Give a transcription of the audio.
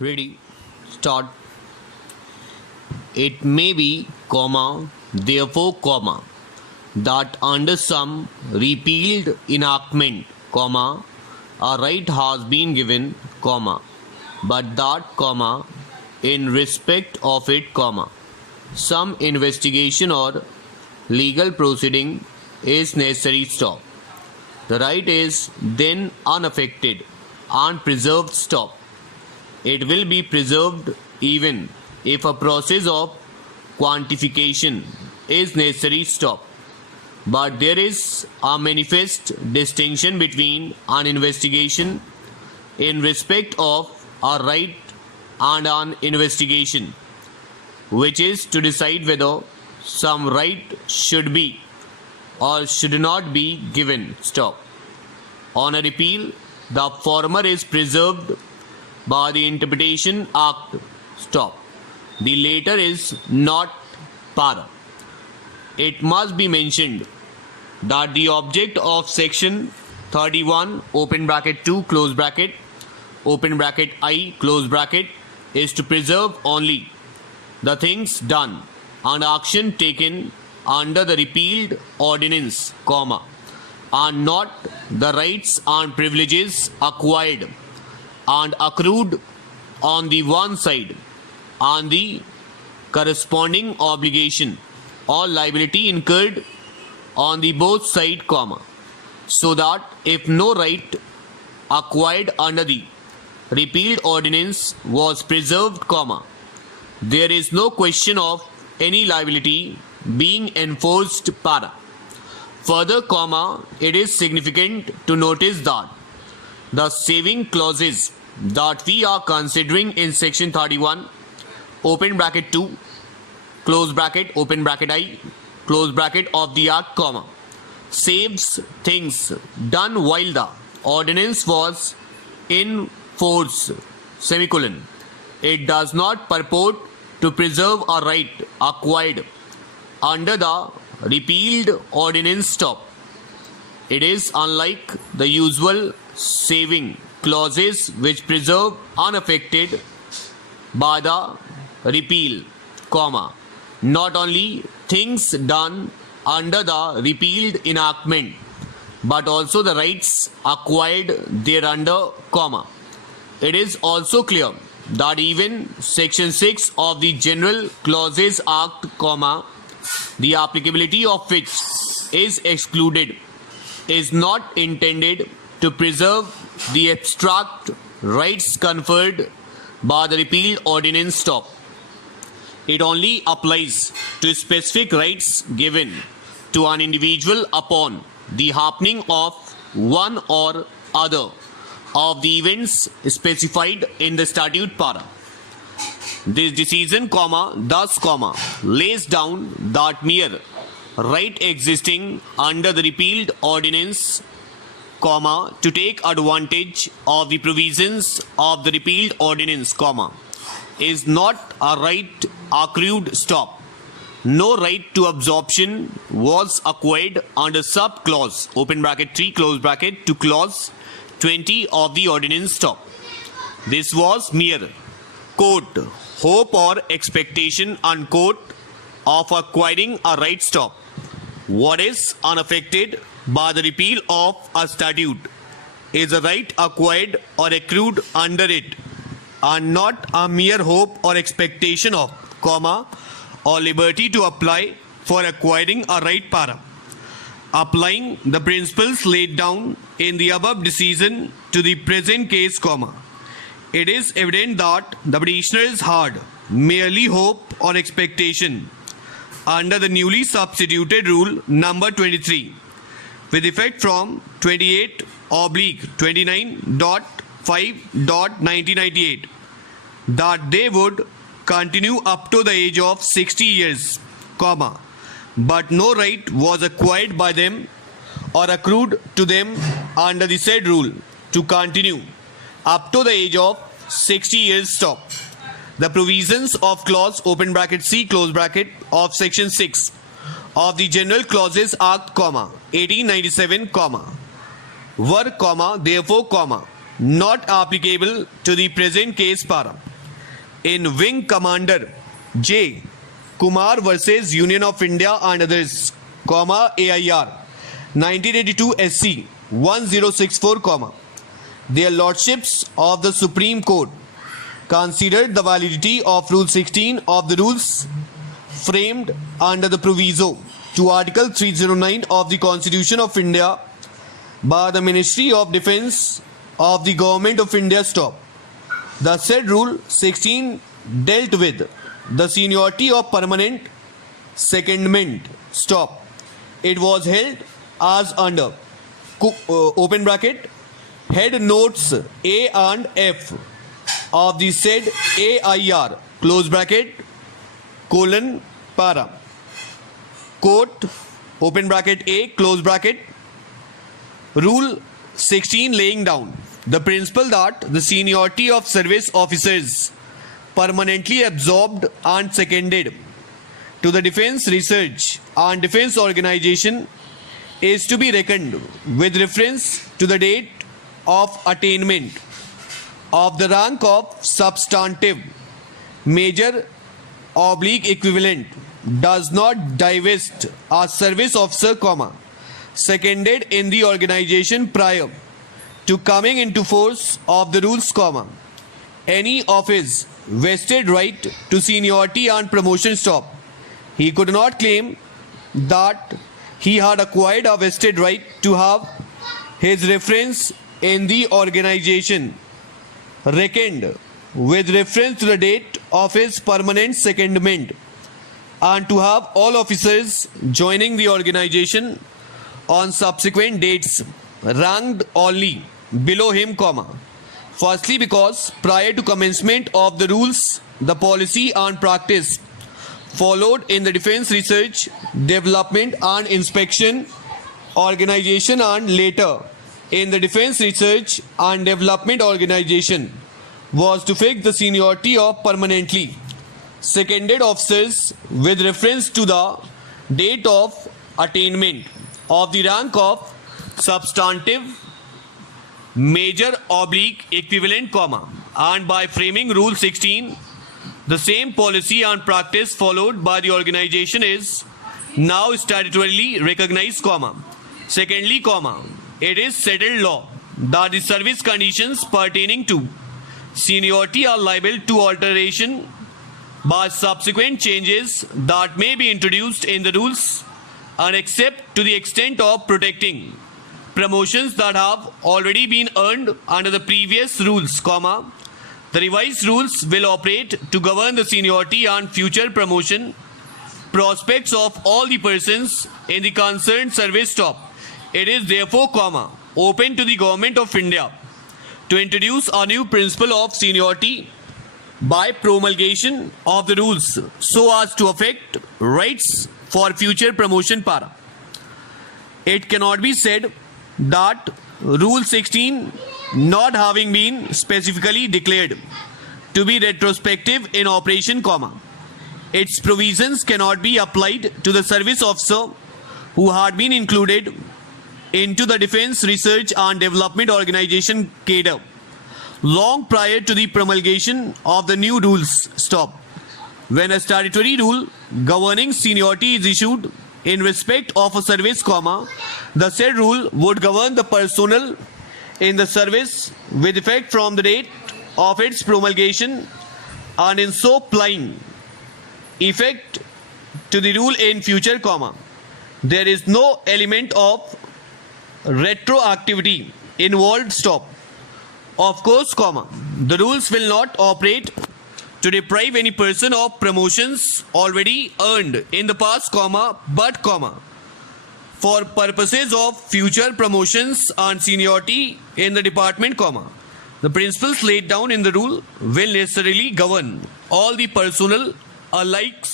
Ready, start. It may be, therefore, that under some repealed enactment, a right has been given, but that, in respect of it, some investigation or legal proceeding is necessary, stop. The right is then unaffected and preserved, stop. It will be preserved even if a process of quantification is necessary, stop. But there is a manifest distinction between an investigation in respect of a right and an investigation which is to decide whether some right should be or should not be given, stop. On a repeal, the former is preserved by the Interpretation Act, stop. The later is not para. It must be mentioned that the object of section 31 open bracket 2 close bracket open bracket I close bracket is to preserve only the things done and action taken under the repealed ordinance, and not the rights and privileges acquired and accrued on the one side and the corresponding obligation or liability incurred on the both side, so that if no right acquired under the repealed ordinance was preserved, there is no question of any liability being enforced, para. Further, it is significant to notice that the saving clauses that we are considering in section 31 open bracket 2 close bracket open bracket I close bracket of the act, saves things done while the ordinance was in force, semicolon. It does not purport to preserve a right acquired under the repealed ordinance, stop. It is unlike the usual saving clauses which preserve unaffected by the repeal, not only things done under the repealed enactment but also the rights acquired thereunder, It is also clear that even section 6 of the General Clauses Act, the applicability of which is excluded, is not intended to preserve the abstract rights conferred by the repealed ordinance, stop. It only applies to specific rights given to an individual upon the happening of one or other of the events specified in the statute, para. This decision, thus, lays down that mere right existing under the repealed ordinance, to take advantage of the provisions of the repealed ordinance, is not a right accrued, stop. No right to absorption was acquired under sub-clause, open bracket 3 close bracket, to clause 20 of the ordinance, stop. This was mere, quote, hope or expectation, unquote, of acquiring a right, stop. What is unaffected by the repeal of a statute is a right acquired or accrued under it, and not a mere hope or expectation of, or liberty to apply for acquiring a right, para. Applying the principles laid down in the above decision to the present case, it is evident that the petitioners had merely hope or expectation under the newly substituted rule number 23 with effect from 28/29.5.1998 that they would continue up to the age of 60 years, but no right was acquired by them or accrued to them under the said rule to continue up to the age of 60 years, stop. The provisions of clause open bracket C close bracket of section 6 of the General Clauses Act, 1897, were, therefore, not applicable to the present case, para. in Wing Commander J. Kumar versus Union of India and others, AIR 1982 SC 1064, their lordships of the Supreme Court considered the validity of Rule 16 of the rules framed under the proviso to Article 309 of the Constitution of India by the Ministry of Defence of the Government of India. The said Rule 16 dealt with the seniority of permanent secondment. It was held as under open bracket head notes A and F of the said AIR close bracket colon para court open bracket A close bracket Rule 16 laying down the principle that the seniority of service officers permanently absorbed and seconded to the Defence Research and Defence Organisation is to be reckoned with reference to the date of attainment of the rank of substantive major oblique equivalent does not divest a service officer, seconded in the organisation prior to coming into force of the rules, any of his vested right to seniority and promotion. He could not claim that he had acquired a vested right to have his reference in the organisation reckoned with reference to the date of his permanent secondment and to have all officers joining the organisation on subsequent dates ranked only below him, firstly because prior to commencement of the rules the policy and practice followed in the Defence Research, Development and Inspection Organisation and later in the Defence Research and Development Organisation was to fix the seniority of permanently seconded officers with reference to the date of attainment of the rank of substantive major oblique equivalent, and by framing Rule 16 the same policy and practice followed by the organisation is now statutorily recognized, secondly, it is settled law that the service conditions pertaining to seniority are liable to alteration by subsequent changes that may be introduced in the rules, and except to the extent of protecting promotions that have already been earned under the previous rules, the revised rules will operate to govern the seniority and future promotion prospects of all the persons in the concerned service. It is therefore, open to the Government of India to introduce a new principle of seniority by promulgation of the rules so as to affect rights for future promotion. It cannot be said that Rule 16 not having been specifically declared to be retrospective in operation, its provisions cannot be applied to the service officer who had been included into the Defence Research and Development Organisation cadre long prior to the promulgation of the new rules. When a statutory rule governing seniority is issued in respect of a service, the said rule would govern the personnel in the service with effect from the date of its promulgation, and in so applying effect to the rule in future, there is no element of retroactivity involved. Of course, the rules will not operate to deprive any person of promotions already earned in the past, but, for purposes of future promotions and seniority in the department, the principles laid down in the rule will necessarily govern all the personnel alike.